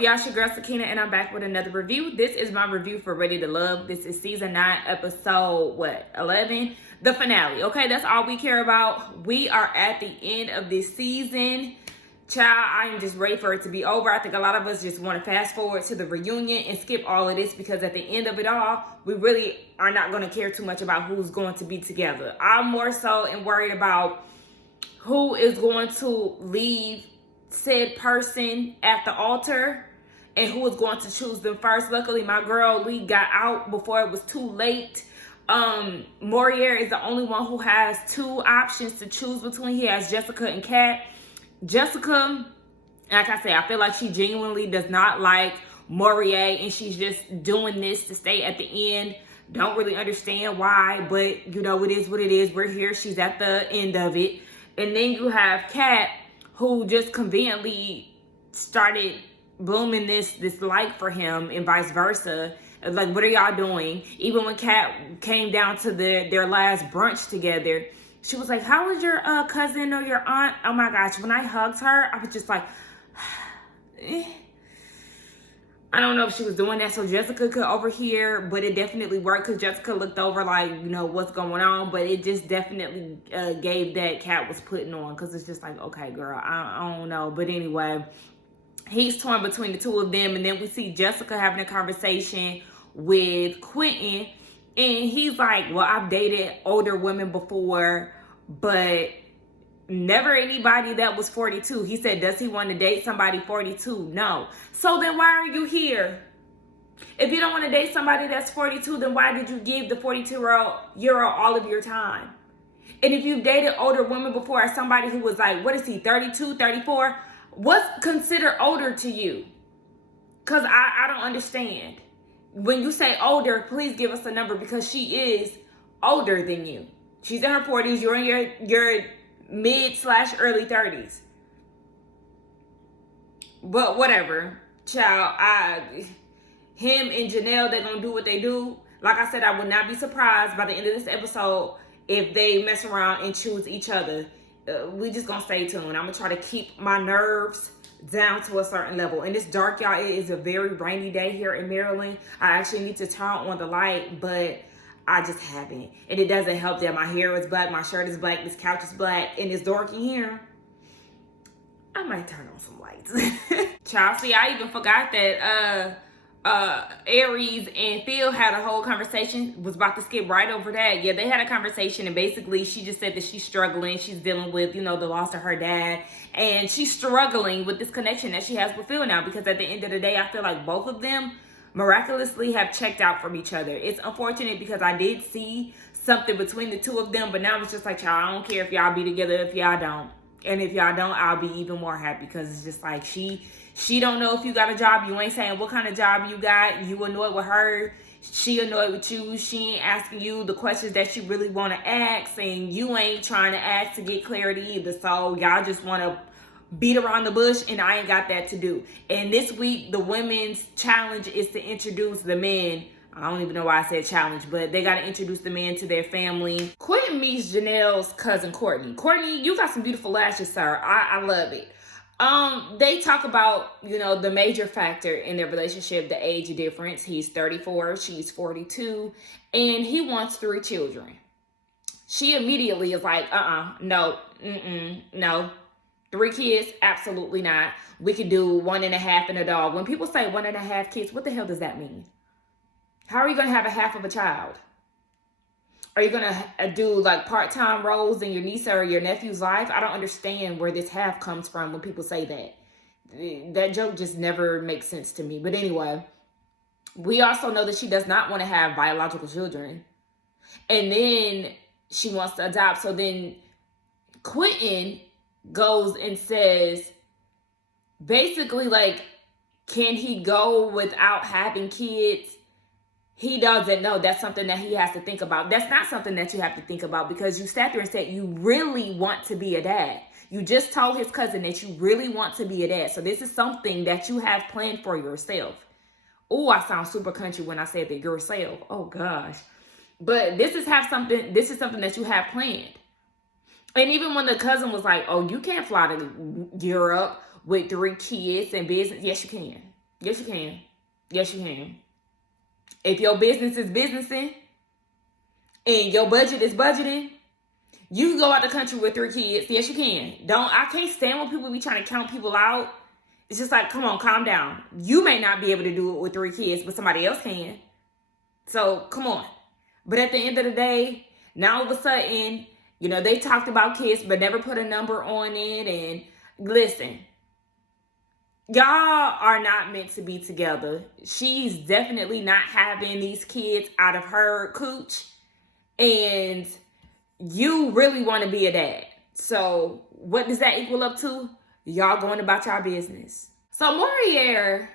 y'all? It's your girl Sakina, and I'm back with another review. This is my review for Ready to Love. This is season 9, episode 11, the finale. Okay, that's all we care about. We are at the end of this season. Child, I am just ready for it to be over. I think a lot of us just want to fast forward to the reunion and skip all of this, because at the end of it all, we really are not going to care too much about who's going to be together. I'm more so and worried about who is going to leave said person at the altar and who is going to choose them first. Luckily, my girl Lee got out before it was too late. Maurier is the only one who has 2 options to choose between. He has Jessica and Kat. Jessica, like I said, I feel like she genuinely does not like Maurier, and she's just doing this to stay at the end. Don't really understand why, but you know, it is what it is. We're here. She's at the end of it. And then you have Kat, who just conveniently started blooming this like for him, and vice versa. Like, what are y'all doing? Even when Kat came down to their last brunch together, she was like, how was your cousin or your aunt? Oh my gosh, when I hugged her, I was just like, I don't know if she was doing that so Jessica could overhear, but it definitely worked, because Jessica looked over like, you know, what's going on. But it just definitely gave that Kat was putting on, because it's just like, okay, girl, I don't know. But anyway, he's torn between the 2 of them. And then we see Jessica having a conversation with Quentin. And he's like, well, I've dated older women before, but never anybody that was 42. He said, does he want to date somebody 42? No. So then why are you here? If you don't want to date somebody that's 42, then why did you give the 42-year-old all of your time? And if you've dated older women before, as somebody who was like, what is he, 32, 34? What's considered older to you? Because I don't understand. When you say older, please give us a number, because she is older than you. She's in her 40s. You're in your mid/early 30s. But whatever, child. Him and Janelle, they're gonna do what they do. Like I said, I would not be surprised by the end of this episode if they mess around and choose each other. We just gonna stay tuned. I'm gonna try to keep my nerves down to a certain level. And it's dark, y'all. It is a very rainy day here in Maryland. I actually need to turn on the light, but I just haven't. And it doesn't help that my hair is black, my shirt is black, this couch is black, and it's dark in here. I might turn on some lights. Child, see, I even forgot that Aries and Phil had a whole conversation. Was about to skip right over that. Yeah, they had a conversation, and basically she just said that she's struggling. She's dealing with, you know, the loss of her dad, and she's struggling with this connection that she has with Phil now, because at the end of the day, I feel like both of them miraculously have checked out from each other. It's unfortunate, because I did see something between the 2 of them, but now it's just like, y'all, I don't care if y'all be together if y'all don't. And if y'all don't, I'll be even more happy, because it's just like, she don't know if you got a job. You ain't saying what kind of job you got. You annoyed with her. She annoyed with you. She ain't asking you the questions that you really want to ask, and you ain't trying to ask to get clarity either. So y'all just want to beat around the bush, and I ain't got that to do. And this week, the women's challenge is to introduce the men. I don't even know why I said challenge, but they got to introduce the men to their family. Quentin meets Janelle's cousin, Courtney. Courtney, you got some beautiful lashes, sir. I love it. They talk about, you know, the major factor in their relationship, the age difference. He's 34, she's 42, and he wants 3 children. She immediately is like, no, no. 3 kids? Absolutely not. We could do 1.5 and a dog. When people say 1.5 kids, what the hell does that mean? How are you going to have a half of a child? Are you going to do like part-time roles in your niece or your nephew's life? I don't understand where this half comes from when people say that. That joke just never makes sense to me. But anyway, we also know that she does not want to have biological children. And then she wants to adopt. So then Quentin goes and says, basically, like, can he go without having kids? He doesn't know. That's something that he has to think about. That's not something that you have to think about, because you sat there and said you really want to be a dad. You just told his cousin that you really want to be a dad. So this is something that you have planned for yourself. Oh, I sound super country when I said that, yourself. Oh gosh. But this is something that you have planned. And even when the cousin was like, oh, you can't fly to Europe with 3 kids and business. Yes, you can. Yes, you can. Yes, you can. If your business is businessing and your budget is budgeting, you can go out the country with 3 kids. Yes, you can. I can't stand when people be trying to count people out. It's just like, come on, calm down. You may not be able to do it with 3 kids, but somebody else can. So, come on. But at the end of the day, now all of a sudden, they talked about kids, but never put a number on it. And listen, y'all are not meant to be together. She's definitely not having these kids out of her cooch. And you really want to be a dad. So what does that equal up to? Y'all going about y'all business. So Maurier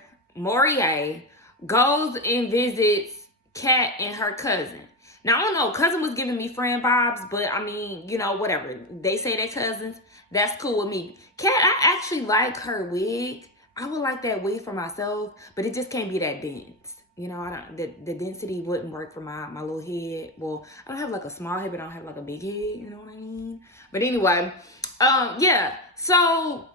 goes and visits Kat and her cousin. Now, I don't know, cousin was giving me friend vibes, but I mean, whatever. They say they're cousins. That's cool with me. Kat, I actually like her wig. I would like that wig for myself, but it just can't be that dense. The density wouldn't work for my little head. Well, I don't have like a small head, but I don't have like a big head. You know what I mean? But anyway, yeah. So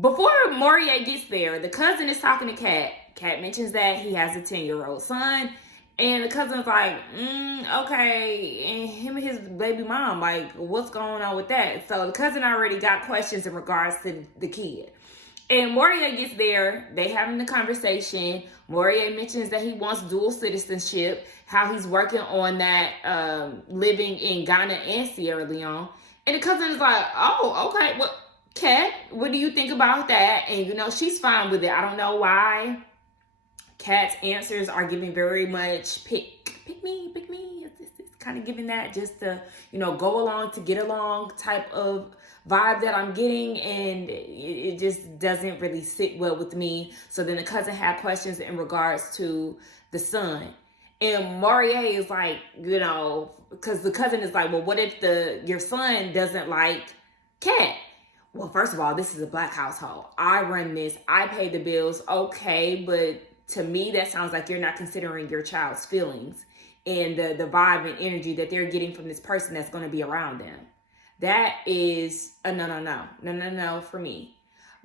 before Maurier gets there, the cousin is talking to Kat. Kat mentions that he has a 10-year-old son. And the cousin's like, okay. And him and his baby mom, like, what's going on with that? So the cousin already got questions in regards to the kid. And Maurier gets there. They having the conversation. Maurier mentions that he wants dual citizenship, how he's working on that, living in Ghana and Sierra Leone. And the cousin is like, oh, okay. Well, Kat, what do you think about that? And, she's fine with it. I don't know why. Kat's answers are giving very much pick me. It's kind of giving that just to, go along to get along type of vibe that I'm getting, and it just doesn't really sit well with me. So then the cousin had questions in regards to the son, and Maurier is like, because the cousin is like, well, what if your son doesn't like Kat? Well, first of all, this is a Black household. I run this. I pay the bills. Okay, but to me, that sounds like you're not considering your child's feelings and the vibe and energy that they're getting from this person that's going to be around them. That is a no for me,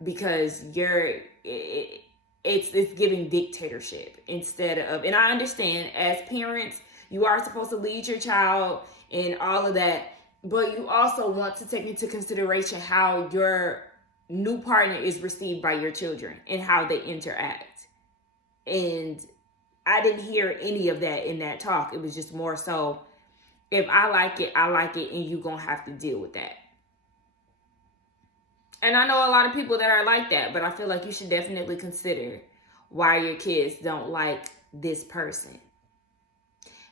because it's giving dictatorship instead of, and I understand as parents, you are supposed to lead your child and all of that, but you also want to take into consideration how your new partner is received by your children and how they interact. And I didn't hear any of that in that talk. It was just more so, if I like it, and you're going to have to deal with that. And I know a lot of people that are like that, but I feel like you should definitely consider why your kids don't like this person.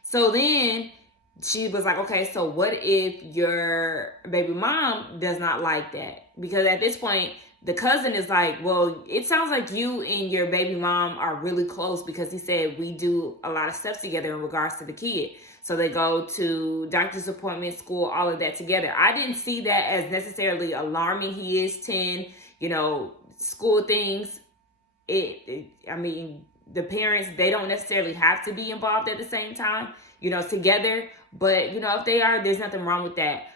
So then she was like, okay, so what if your baby mom does not like that? Because at this point, the cousin is like, well, it sounds like you and your baby mom are really close, because he said we do a lot of stuff together in regards to the kid. So they go to doctor's appointment, school, all of that together. I didn't see that as necessarily alarming. He is 10, school things. I mean, the parents, they don't necessarily have to be involved at the same time, together. But, if they are, there's nothing wrong with that.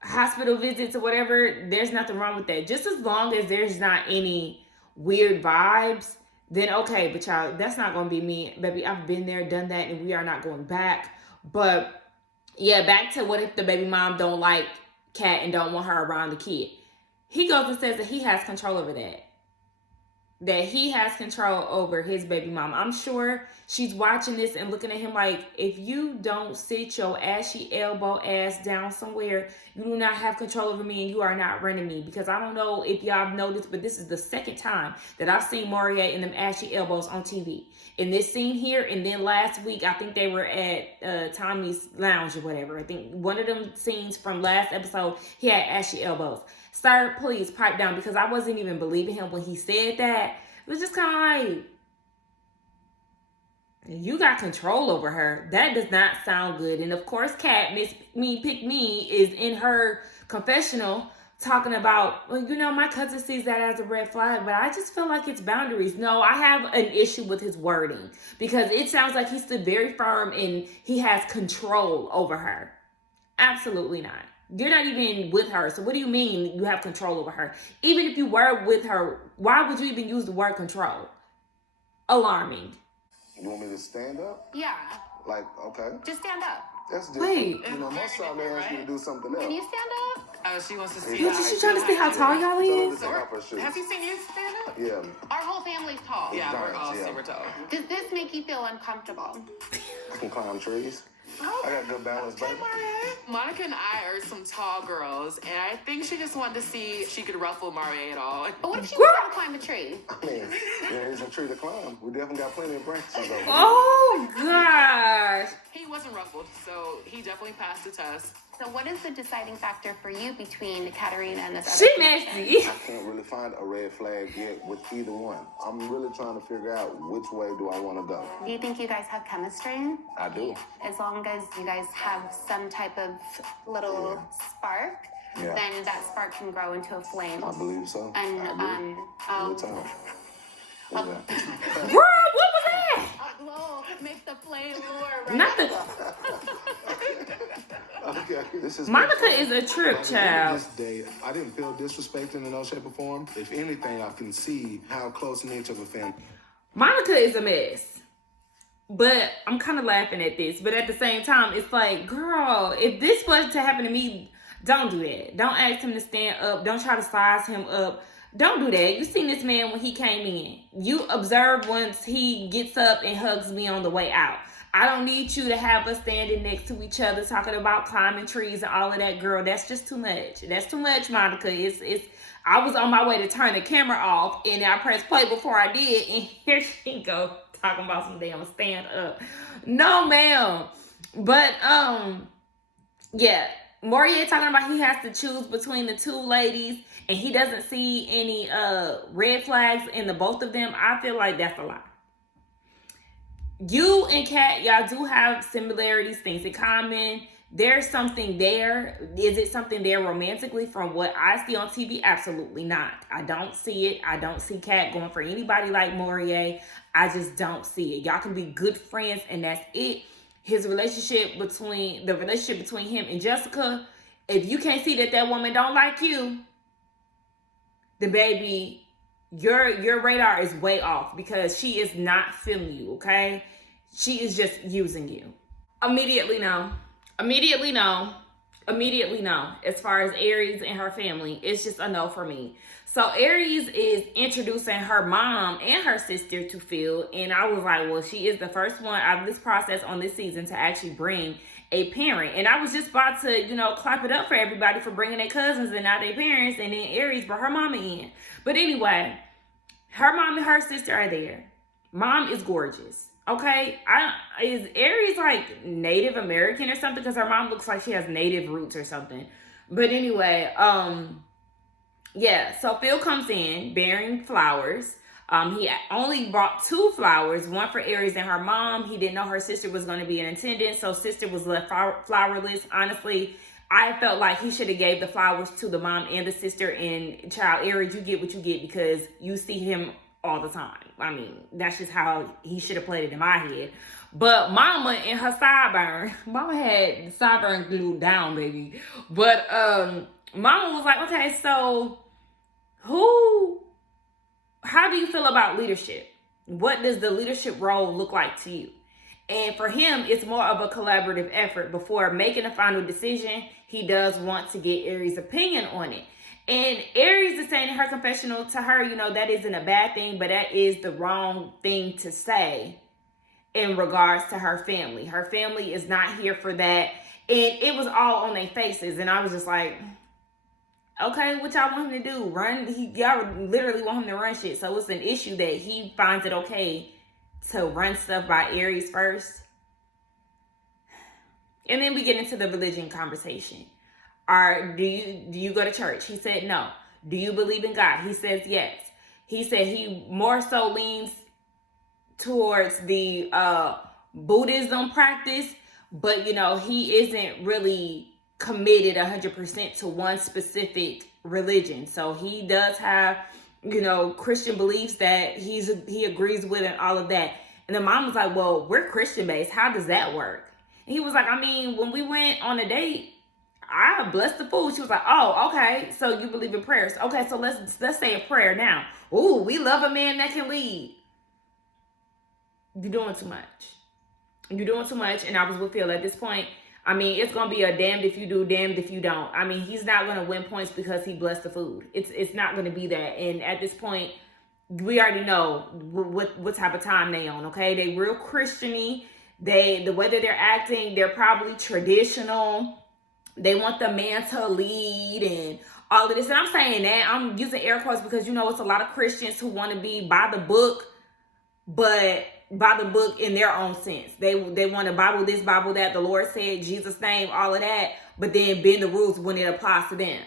Hospital visits or whatever, there's nothing wrong with that. Just as long as there's not any weird vibes, then okay, but y'all, that's not going to be me. Baby, I've been there, done that, and we are not going back. But yeah, back to what if the baby mom don't like Kat and don't want her around the kid. He goes and says that he has control over that. That he has control over his baby mom. I'm sure she's watching this and looking at him like, if you don't sit your ashy elbow ass down somewhere, you do not have control over me and you are not running me. Because I don't know if y'all have noticed, but this is the second time that I've seen Maurier in them ashy elbows on TV. In this scene here, and then last week, I think they were at Tommy's Lounge or whatever. I think one of them scenes from last episode, he had ashy elbows. Sir, please pipe down, because I wasn't even believing him when he said that. It was just kind of like, you got control over her. That does not sound good. And of course, Kat, Miss Me Pick Me, is in her confessional talking about, well, my cousin sees that as a red flag, but I just feel like it's boundaries. No, I have an issue with his wording, because it sounds like he stood very firm and he has control over her. Absolutely not. You're not even with her. So what do you mean you have control over her? Even if you were with her, why would you even use the word control? Alarming. You want me to stand up? Yeah. Like, okay. Just stand up. That's different. Wait. You know, most times they ask me to do something else. Can you stand up? Oh, she wants to see. What, is she trying to see how tall y'all Tell her is? to take off her shoes. Has he seen you stand up? Yeah. Our whole family's tall. Yeah, we're all Yeah. super tall. Does this make you feel uncomfortable? I can climb trees. I got good balance, baby. Monica and I are some tall girls, and I think she just wanted to see if she could ruffle Maurier at all. But what if she wants to climb a tree? I mean, there is a tree to climb. We definitely got plenty of branches over here. Oh, gosh. He wasn't ruffled, so he definitely passed the test. So what is the deciding factor for you between Katarina and this She other messy. I can't really find a red flag yet with either one. I'm really trying to figure out which way do I want to go. Do you think you guys have chemistry? I do. As long as you guys have some type of little spark, Yeah. then that spark can grow into a flame. I believe so. And Good time. Yeah. Girl, what was that? glow makes the flame more, right? Not the... Okay. This is Monica is a trip, child. This day, I didn't feel disrespected in no shape or form. If anything, I can see how close in each of a family. Monica is a mess. But I'm kind of laughing at this. But at the same time, it's like, girl, if this was to happen to me, don't do that. Don't ask him to stand up. Don't try to size him up. Don't do that. You seen this man when he came in. You observed once he gets up and hugs me on the way out. I don't need you to have us standing next to each other talking about climbing trees and all of that, girl. That's just too much. That's too much, Monica. I was on my way to turn the camera off, and I pressed play before I did, and here she go talking about some damn stand up. No, ma'am. But yeah, Maurier talking about he has to choose between the two ladies, and he doesn't see any red flags in the both of them. I feel like that's a lie. You and Kat, y'all do have similarities, things in common. There's something there. Is it something there romantically from what I see on TV? Absolutely not. I don't see it. I don't see Kat going for anybody like Maurier. I just don't see it. Y'all can be good friends and that's it. The relationship between him and Jessica, if you can't see that woman don't like you, then baby, your radar is way off because she is not feeling you, okay? She is just using you. Immediately no. As far as Aries and her family, it's just a no for me. So Aries is introducing her mom and her sister to Phil, and I was like, well, she is the first one out of this process on this season to actually bring a parent. And I was just about to, clap it up for everybody for bringing their cousins and not their parents, and then Aries brought her mama in. But anyway, her mom and her sister are there. Mom is gorgeous. Okay, is Aries like Native American or something? Because her mom looks like she has native roots or something. But anyway, yeah. So Phil comes in bearing flowers. He only brought 2 flowers, one for Aries and her mom. He didn't know her sister was going to be in attendance, so sister was left flowerless. Honestly, I felt like he should have gave the flowers to the mom and the sister. And child, Aries, you get what you get because you see him all the time. I mean, that's just how he should have played it in my head. But mama and her sideburn, mama had the sideburn glued down, baby. But mama was like, okay, so how do you feel about leadership? What does the leadership role look like to you? And for him, it's more of a collaborative effort. Before making a final decision, he does want to get Aries' opinion on it. And Aries is saying in her confessional to her, that isn't a bad thing, but that is the wrong thing to say in regards to her family. Her family is not here for that. And it was all on their faces. And I was just like, okay, what y'all want him to do? Y'all literally want him to run shit. So it's an issue that he finds it okay to run stuff by Aries first. And then we get into the religion conversation. Do you go to church? He said no. Do you believe in God? He says yes. He said he more so leans towards the Buddhism practice, but he isn't really committed 100% to one specific religion. So he does have Christian beliefs that he agrees with and all of that. And the mom was like, well, we're Christian based. How does that work? And he was like, I mean, when we went on a date, I blessed the food. She was like, oh, okay. So you believe in prayers. Okay, so let's say a prayer now. Ooh, we love a man that can lead. You're doing too much. You're doing too much. And I was with Phil at this point. I mean, it's going to be a damned if you do, damned if you don't. I mean, he's not going to win points because he blessed the food. It's not going to be that. And at this point, we already know what type of time they on, okay? They real Christian-y. The way that they're acting, they're probably traditional. They want the man to lead and all of this. And I'm saying that, I'm using air quotes because, you know, it's a lot of Christians who want to be by the book, but by the book in their own sense. They want to Bible this, Bible that, the Lord said, Jesus' name, all of that, but then bend the rules when it applies to them.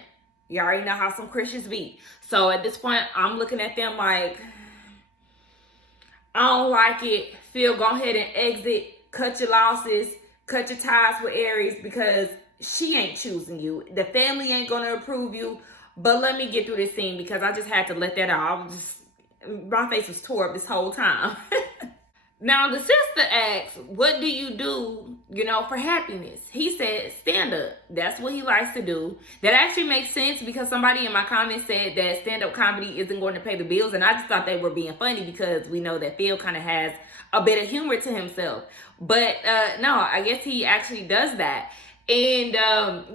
You already know how some Christians be. So at this point, I'm looking at them like, I don't like it. Phil, go ahead and exit. Cut your losses. Cut your ties with Aries because she ain't choosing you. The family ain't going to approve you. But let me get through this scene because I just had to let that out. My face was tore up this whole time. Now, the sister asks, what do you do, you know, for happiness? He said, stand up. That's what he likes to do. That actually makes sense because somebody in my comments said that stand-up comedy isn't going to pay the bills. And I just thought they were being funny because we know that Phil kind of has a bit of humor to himself. But no, I guess he actually does that. And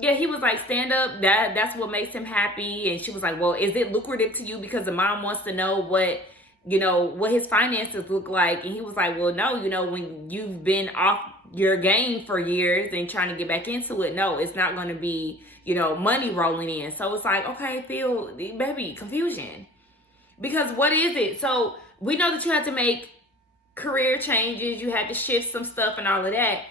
yeah, he was like, stand up, that's what makes him happy. And she was like, well, is it lucrative to you? Because the mom wants to know what, you know, what his finances look like. And he was like, well, no, you know, when you've been off your game for years and trying to get back into it, no, it's not going to be, you know, money rolling in. So it's like, okay, Phil, baby, confusion. Because what is it? So we know that you had to make career changes. You had to shift some stuff and all of that.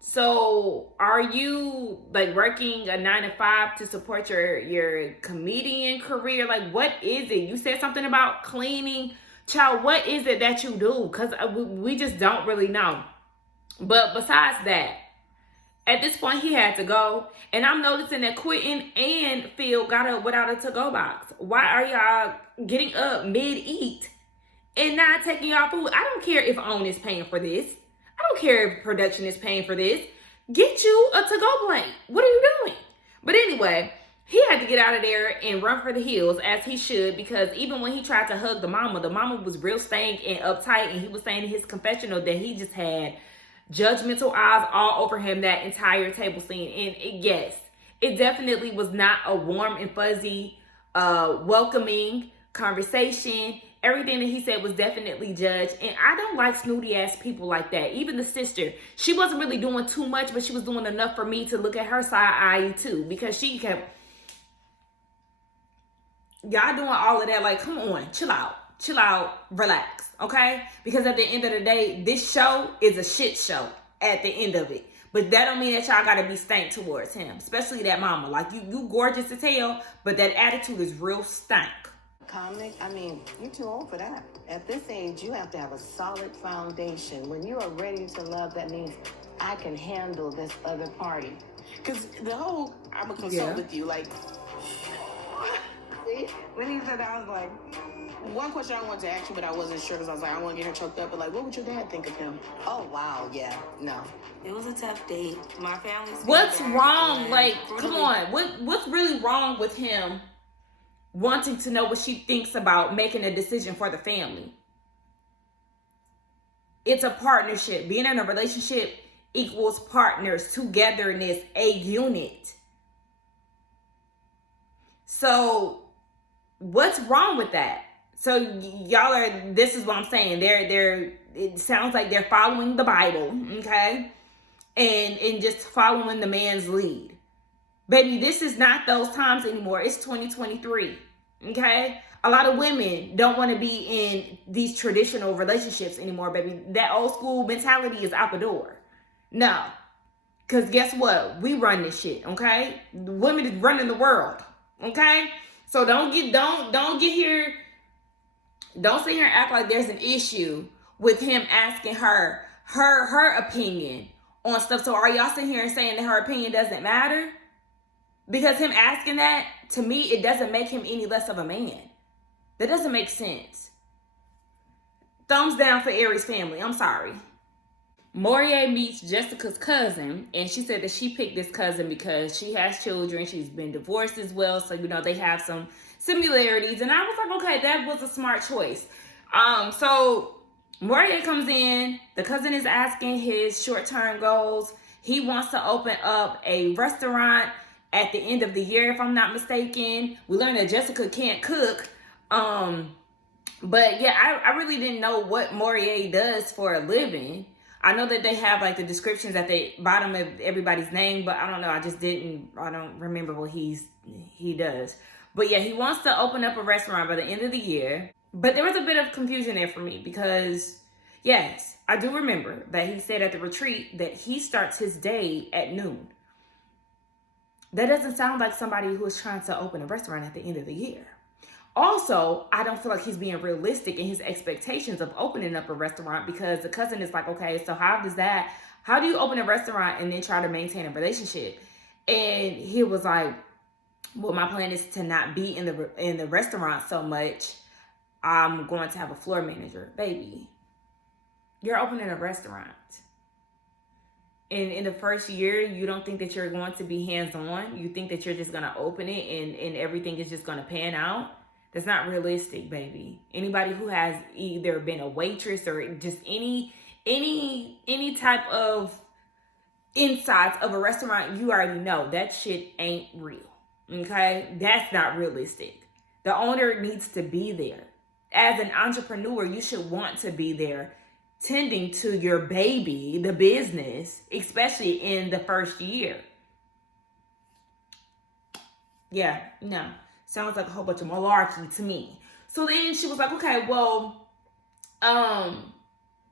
So are you like working a 9-to-5 to support your comedian career? Like, what is it? You said something about cleaning. Child, what is it that you do? Because we just don't really know. But besides that, at this point, he had to go. And I'm noticing that Quentin and Phil got up without a to-go box. Why are y'all getting up mid-eat and not taking y'all food? I don't care if OWN is paying for this. I don't care if production is paying for this. Get you a to-go plate. What are you doing? But anyway, he had to get out of there and run for the hills as he should, because even when he tried to hug the mama was real stank and uptight, and he was saying in his confessional that he just had judgmental eyes all over him that entire table scene. And yes, it definitely was not a warm and fuzzy, welcoming conversation. Everything that he said was definitely judged. And I don't like snooty ass people like that. Even the sister, she wasn't really doing too much, but she was doing enough for me to look at her side eye too, because she kept, y'all doing all of that. Like, come on, chill out, relax, okay? Because at the end of the day, this show is a shit show at the end of it. But that don't mean that y'all gotta be stank towards him, especially that mama. Like, you gorgeous as hell, but that attitude is real stank. Comic, I mean, you're too old for that. At this age, you have to have a solid foundation. When you are ready to love, that means I can handle this other party. Because the whole, I'm going to consult with you, like... See? When he said that, I was like... One question I wanted to ask you, but I wasn't sure because I was like, I don't want to get her choked up. But like, what would your dad think of him? Oh, wow, yeah, no. It was a tough date. My family's... What's wrong? Like, come on. What's really wrong with him wanting to know what she thinks about making a decision for the family? It's a partnership. Being in a relationship equals partners, togetherness, a unit. So what's wrong with that? So y'all are, this is what I'm saying. It sounds like they're following the Bible, okay? And just following the man's lead. Baby, this is not those times anymore. It's 2023, okay? A lot of women don't want to be in these traditional relationships anymore, baby. That old school mentality is out the door. No. Because guess what? We run this shit, okay? Women is running the world, okay? So don't get here. Don't sit here and act like there's an issue with him asking her opinion on stuff. So are y'all sitting here and saying that her opinion doesn't matter? Because him asking that, to me, it doesn't make him any less of a man. That doesn't make sense. Thumbs down for Aries family. I'm sorry. Maurier meets Jessica's cousin, and she said that she picked this cousin because she has children. She's been divorced as well, so they have some similarities. And I was like, okay, that was a smart choice. So Maurier comes in. The cousin is asking his short-term goals. He wants to open up a restaurant at the end of the year, if I'm not mistaken. We learned that Jessica can't cook. But yeah, I really didn't know what Maurier does for a living. I know that they have like the descriptions at the bottom of everybody's name, but I don't know. I don't remember what he does. But yeah, he wants to open up a restaurant by the end of the year. But there was a bit of confusion there for me because, yes, I do remember that he said at the retreat that he starts his day at noon. That doesn't sound like somebody who is trying to open a restaurant at the end of the year. Also, I don't feel like he's being realistic in his expectations of opening up a restaurant, because the cousin is like, okay, so how do you open a restaurant and then try to maintain a relationship? And he was like, well, my plan is to not be in the restaurant so much. I'm going to have a floor manager. Baby, you're opening a restaurant. And in the first year, you don't think that you're going to be hands-on. You think that you're just going to open it and everything is just going to pan out. That's not realistic, baby. Anybody who has either been a waitress or just any type of insights of a restaurant, you already know that shit ain't real. Okay? That's not realistic. The owner needs to be there. As an entrepreneur, you should want to be there tending to your baby, the business, especially in the first year. Yeah, no. Sounds like a whole bunch of malarkey to me. So then she was like, okay, well,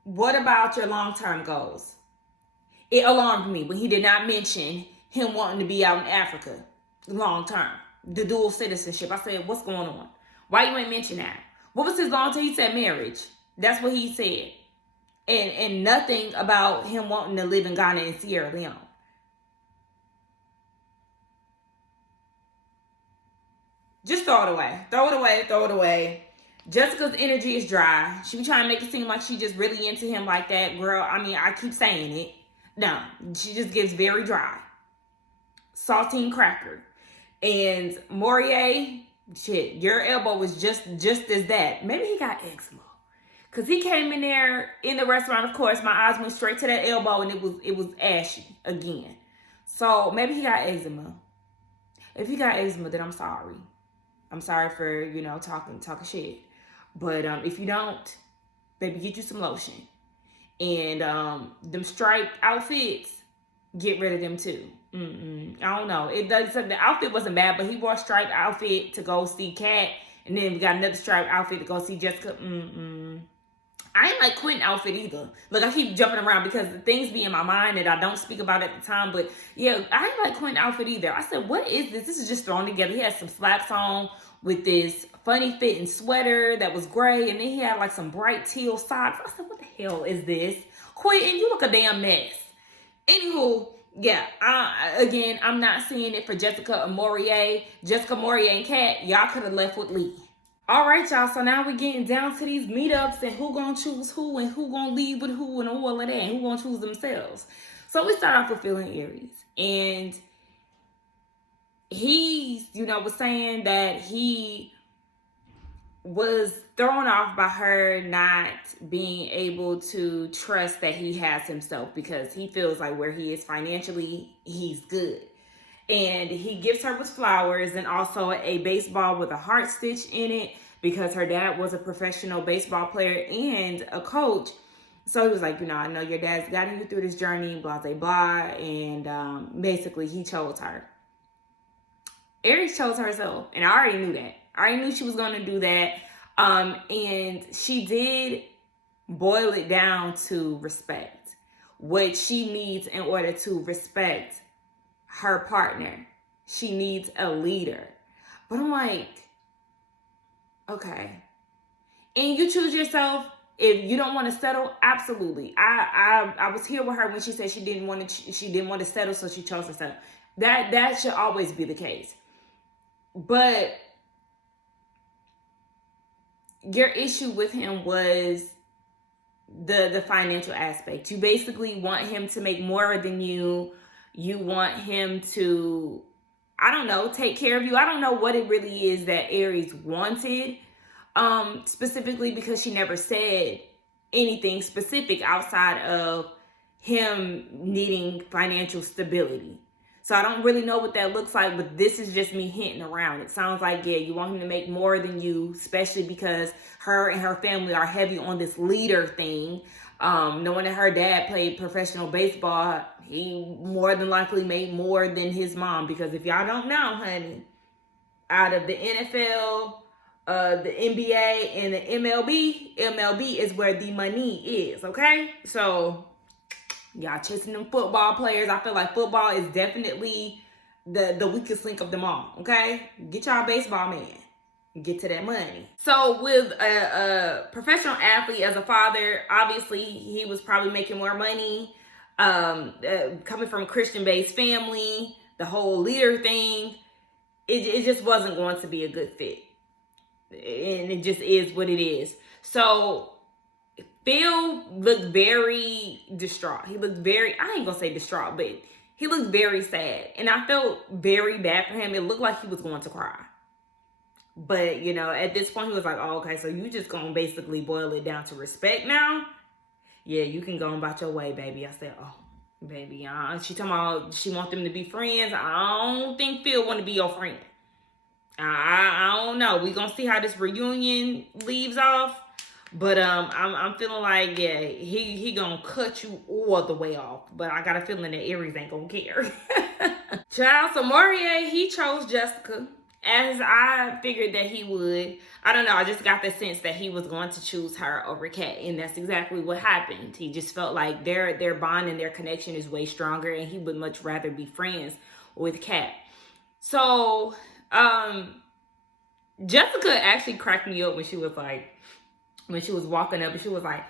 what about your long-term goals? It alarmed me when he did not mention him wanting to be out in Africa long-term, the dual citizenship. I said, what's going on? Why you ain't mention that? What was his long-term? He said marriage. That's what he said. And nothing about him wanting to live in Ghana and Sierra Leone. Just throw it away. Throw it away. Throw it away. Jessica's energy is dry. She be trying to make it seem like she just really into him like that. Girl, I mean, I keep saying it. No, she just gets very dry. Saltine cracker. And Maurier, shit, your elbow was just as that. Maybe he got eczema. Because he came in there in the restaurant, of course, my eyes went straight to that elbow and it was ashy again. So maybe he got eczema. If he got eczema, then I'm sorry. I'm sorry for, talking shit. But if you don't, baby, get you some lotion. And them striped outfits, get rid of them too. I don't know. The outfit wasn't bad, but he wore a striped outfit to go see Kat. And then we got another striped outfit to go see Jessica. I ain't like Quentin outfit either. Look, I keep jumping around because the things be in my mind that I don't speak about at the time. But yeah, I ain't like Quentin outfit either. I said, what is this? This is just thrown together. He had some slacks on with this funny fitting sweater that was gray. And then he had like some bright teal socks. I said, what the hell is this? Quentin, you look a damn mess. Anywho, yeah, again, I'm not seeing it for Jessica or Maurier. Jessica, Maurier, and Kat, y'all could have left with Lee. All right, y'all, so now we're getting down to these meetups and who gonna choose who and who gonna leave with who and all of that and who gonna choose themselves. So we start off with Phil and Aries. And he, was saying that he was thrown off by her not being able to trust that he has himself because he feels like where he is financially, he's good. And he gifts her with flowers and also a baseball with a heart stitch in it because her dad was a professional baseball player and a coach. So he was like, I know your dad's guiding you through this journey, blah, blah, blah. And basically he chose her. Aries chose herself. And I already knew that. I already knew she was going to do that. And she did boil it down to respect. What she needs in order to respect her partner. She needs a leader. But I'm like, okay. And you choose yourself. If you don't want to settle, absolutely. I was here with her when she said she didn't want to settle, so she chose to settle. That should always be the case. But your issue with him was the financial aspect. You basically want him to make more than you. You want him to, I don't know, take care of you. I don't know what it really is that Aries wanted, specifically, because she never said anything specific outside of him needing financial stability. So I don't really know what that looks like, but this is just me hinting around. It sounds like, yeah, you want him to make more than you, especially because her and her family are heavy on this leader thing. Knowing that her dad played professional baseball, he more than likely made more than his mom. Because if y'all don't know, honey, out of the NFL, the NBA, and the MLB is where the money is, okay? So y'all chasing them football players. I feel like football is definitely the weakest link of them all, okay? Get y'all baseball man. Get to that money. So with a professional athlete as a father, obviously he was probably making more money. Coming from a Christian-based family, the whole leader thing, it just wasn't going to be a good fit. And it just is what it is. So Phil looked very distraught. He looked very, I ain't gonna say distraught, but he looked very sad. And I felt very bad for him. It looked like he was going to cry. But, you know, at this point, he was like, oh, okay, so you just gonna basically boil it down to respect now? Yeah, you can go about your way, baby. I said, oh, baby, she talking about she want them to be friends. I don't think Phil want to be your friend. I don't know. We gonna see how this reunion leaves off. But I'm feeling like, yeah, he gonna cut you all the way off. But I got a feeling that Aries ain't gonna care. Child, so Maurier, he chose Jessica, as I figured that he would. I don't know, I just got the sense that he was going to choose her over Kat, and that's exactly what happened. He just felt like their bond and their connection is way stronger, and he would much rather be friends with Kat. So, Jessica actually cracked me up when she was walking up, and she was like,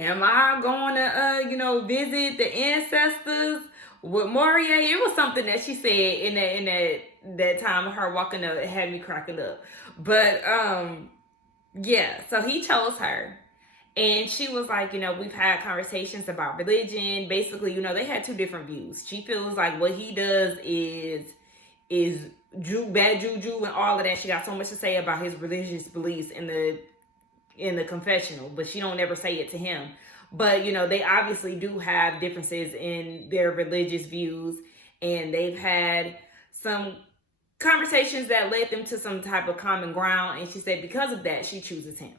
am I going to, visit the ancestors with Maurier? It was something that she said in that time of her walking up. It had me cracking up. But, yeah, so he chose her. And she was like, we've had conversations about religion. Basically, they had two different views. She feels like what he does is bad juju and all of that. She got so much to say about his religious beliefs in the confessional, but she don't ever say it to him. But, they obviously do have differences in their religious views, and they've had some conversations that led them to some type of common ground. And she said because of that, she chooses him.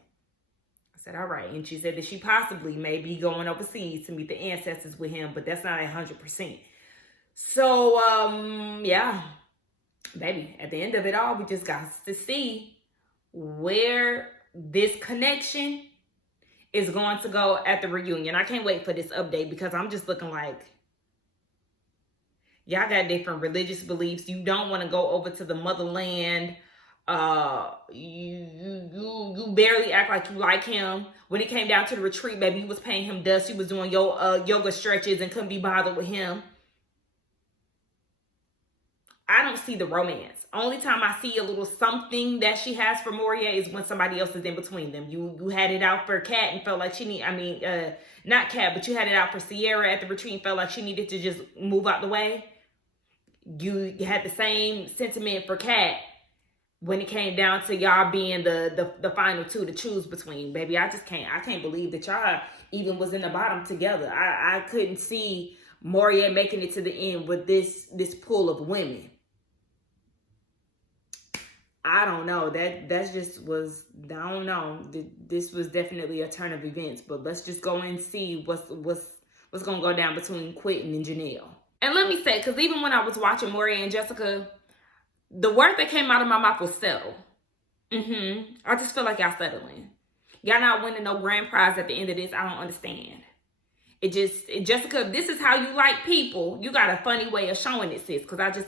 I said, all right. And she said that she possibly may be going overseas to meet the ancestors with him, but that's not 100%. So, yeah, baby, at the end of it all, we just got to see where this connection is going to go at the reunion. I can't wait for this update, because I'm just looking like, y'all got different religious beliefs. You don't want to go over to the motherland. You barely act like you like him. When it came down to the retreat, baby, you was paying him dust. You was doing your yoga stretches and couldn't be bothered with him. I don't see the romance. Only time I see a little something that she has for Maurier is when somebody else is in between them. You had it out for Kat and felt like she not Kat, but you had it out for Sierra at the retreat and felt like she needed to just move out the way. You had the same sentiment for Kat when it came down to y'all being the final two to choose between. Baby, I can't believe that y'all even was in the bottom together. I couldn't see Maurier making it to the end with this pool of women. I don't know. That just was, I don't know. This was definitely a turn of events, but let's just go and see what's going to go down between Quentin and Janelle. And let me say, because even when I was watching Maurier and Jessica, the word that came out of my mouth was settle. I just feel like y'all settling. Y'all not winning no grand prize at the end of this. I don't understand. Jessica, if this is how you like people, you got a funny way of showing it, sis. Because we're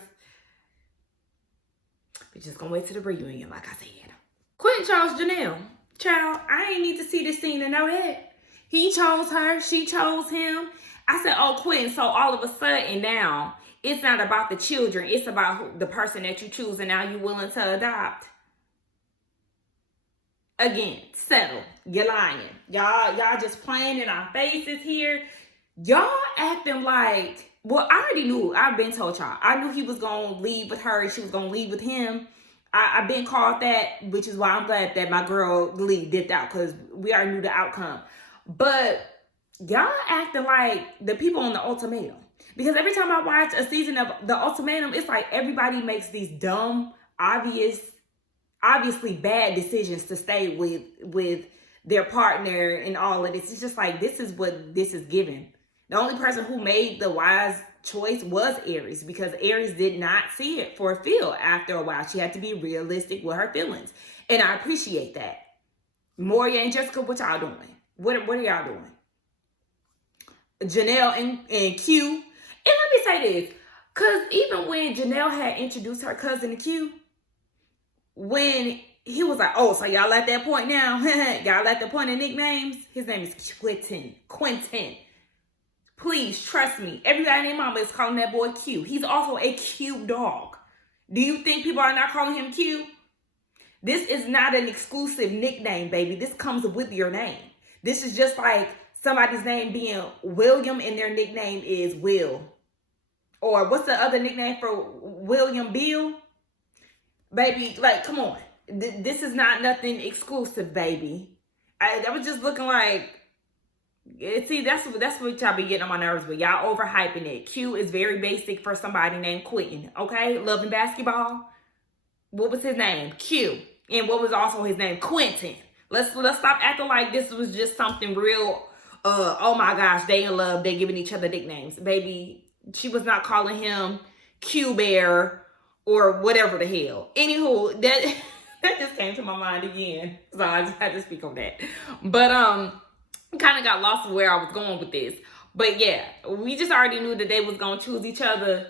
just going to wait to the reunion, like I said. Quentin chose Janelle. Child, I ain't need to see this scene to know that. He chose her. She chose him. I said, oh, Quentin, so all of a sudden now, it's not about the children. It's about the person that you choose and now you're willing to adopt. Again, settle. You're lying. Y'all just playing in our faces here. Y'all acting like, well, I already knew. I've been told y'all. I knew he was going to leave with her and she was going to leave with him. I've been called that, which is why I'm glad that my girl Lee dipped out, because we already knew the outcome. But y'all acting like the people on the ultimatum. Because every time I watch a season of the ultimatum, it's like everybody makes these dumb, obviously bad decisions to stay with their partner and all of this. It's just like, this is what this is giving. The only person who made the wise choice was Aries, because Aries did not see it for Phil after a while. She had to be realistic with her feelings. And I appreciate that. Maurier and Jessica, what y'all doing? What are y'all doing? Janelle and Q. And let me say this, because even when Janelle had introduced her cousin to Q, when he was like, oh, so y'all at that point now? Y'all at the point of nicknames? His name is Quentin. Please, trust me. Everybody named Mama is calling that boy Q. He's also a cute dog. Do you think people are not calling him Q? This is not an exclusive nickname, baby. This comes with your name. This is just like somebody's name being William and their nickname is Will. Or what's the other nickname for William? Bill? Baby, like, come on. This is not nothing exclusive, baby. I was just looking like, see, that's what y'all be getting on my nerves with. Y'all overhyping it. Q is very basic for somebody named Quentin, okay? Loving basketball. What was his name? Q. And what was also his name? Quentin. Let's stop acting like this was just something real. Oh my gosh, they in love. They giving each other nicknames. Baby, she was not calling him Q Bear or whatever the hell. Anywho, that just came to my mind again. So I just had to speak on that. But kind of got lost of where I was going with this. But yeah, we just already knew that they was going to choose each other.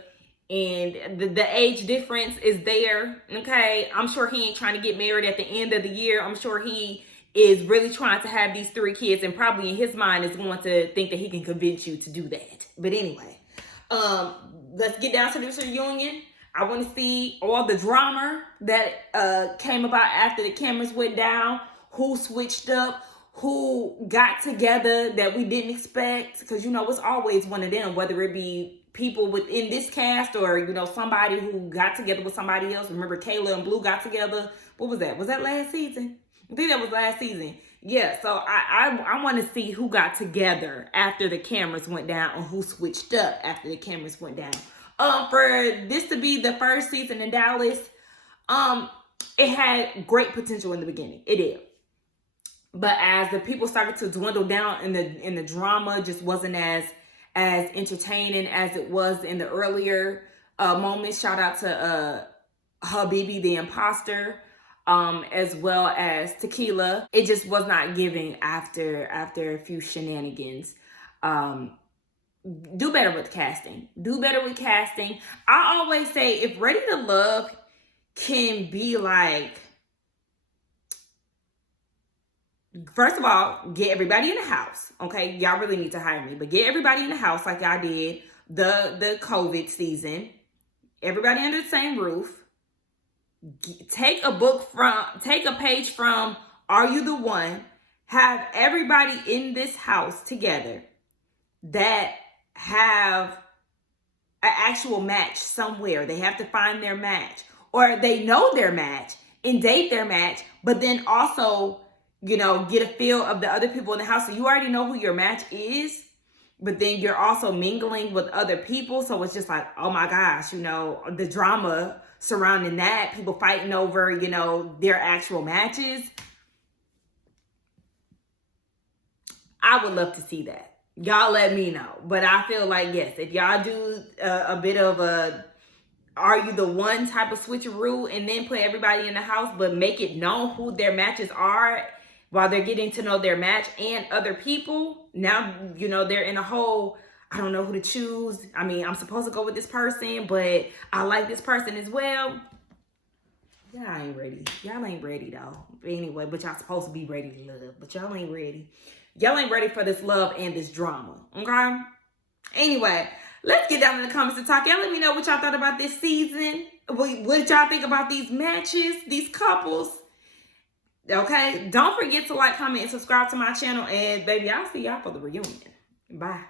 And the age difference is there. Okay, I'm sure he ain't trying to get married at the end of the year. I'm sure he is really trying to have these 3 kids, and probably in his mind is going to think that he can convince you to do that. But anyway, let's get down to this reunion. I want to see all the drama that came about after the cameras went down. Who switched up, who got together that we didn't expect. Because, you know, it's always one of them, whether it be people within this cast or, you know, somebody who got together with somebody else. Remember Kayla and Blue got together. What was that? Was that last season? I think that was last season. Yeah, so I want to see who got together after the cameras went down or who switched up after the cameras went down. For this to be the first season in Dallas, it had great potential in the beginning. It did. But as the people started to dwindle down and the drama just wasn't as entertaining as it was in the earlier moments. Shout out to Habibi the imposter, as well as Tequila. It just was not giving after a few shenanigans. Do better with casting. Do better with casting. I always say, if Ready to Love can be like, first of all, get everybody in the house. Okay, y'all really need to hire me, but get everybody in the house like y'all did the COVID season. Everybody under the same roof. Take a page from Are You the One? Have everybody in this house together that have an actual match somewhere. They have to find their match, or they know their match and date their match, but then also, you know, get a feel of the other people in the house. So you already know who your match is, but then you're also mingling with other people. So it's just like, oh my gosh, you know, the drama surrounding that, people fighting over, you know, their actual matches. I would love to see that. Y'all let me know. But I feel like, yes, if y'all do a bit of a Are You the One type of switcheroo and then put everybody in the house, but make it known who their matches are while they're getting to know their match and other people. Now, you know, they're in a whole, I don't know who to choose. I mean, I'm supposed to go with this person, but I like this person as well. Y'all ain't ready. Y'all ain't ready, though. But anyway, but y'all supposed to be ready to love. But y'all ain't ready. Y'all ain't ready for this love and this drama. Okay? Anyway, let's get down in the comments and talk. Y'all let me know what y'all thought about this season. What did y'all think about these matches, these couples? Okay? Don't forget to like, comment, and subscribe to my channel. And baby, I'll see y'all for the reunion. Bye.